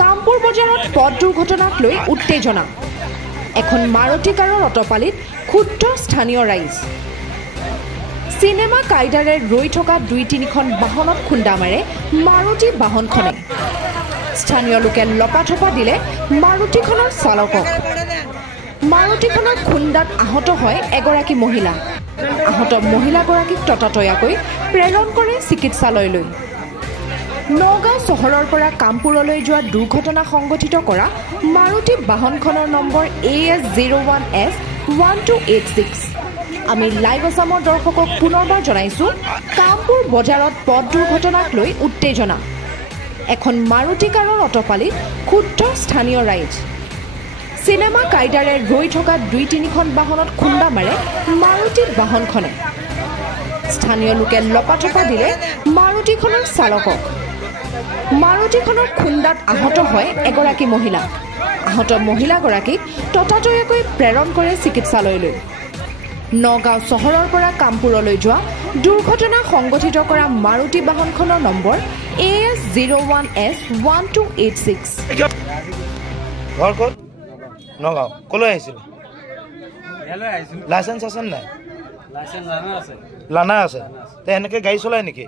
কামপুৰ বজাৰত পথ দুৰ্ঘটনাক লৈ উত্তেজনা এখন মাৰুতি কাৰৰ অটপালিত ক্ষুব্ধ স্থানীয় ৰাইজ চিনেমা কাইদাৰে ৰৈ থকা ২-৩খন বাহনত খুন্দা মাৰে মাৰুতি বাহনখনে স্থানীয় লোকে লপাথপা দিলে মাৰুতিখনৰ চালকক মাৰুতিখনৰ খুন্দাত আহত হয় এগৰাকী মহিলা আহত মহিলাগৰাকীক ততাতৈয়াকৈ প্ৰেৰণ কৰে চিকিৎসালয়লৈ নগাঁও চহৰৰ পৰা কামপুৰলৈ যোৱা দুৰ্ঘটনা সংঘটিত কৰা মাৰুতি বাহনখনৰ নম্বৰ AS01S1286 আমি লাইভ আসামৰ দৰ্শকক পুনৰবাৰ জনাইছো কামপুৰ বজাৰত পথ দুৰ্ঘটনাক লৈ উত্তেজনা এখন মাৰুতি কাৰৰ অটপালিত ক্ষুব্ধ স্থানীয় ৰাইজ চিনেমা কাইদাৰে ৰৈ থকা ২-৩খন বাহনত খুন্দা মাৰে মাৰুতি বাহনখনে স্থানীয় লোকে লপাথপা দিলে মাৰুতিখনৰ চালকক মাৰুতিখনৰ খুন্দাত আহত হয় এগৰাকী মহিলা আহত মহিলাগৰাকীক ততাতৈয়াকৈ প্ৰেৰণ কৰে চিকিৎসালয়লৈ নগাঁও চহৰৰ পৰা কামপুৰলৈ যোৱা দুৰ্ঘটনা সংঘটিত কৰা মাৰুতি বাহনখনৰ নম্বৰ AS01S1286 ঘৰ ক'ত নগাঁও কলৈ আহিছিল লাইসেন্স আছে নাই লানা আছে তে এনেকে গাড়ী চলাই নেকি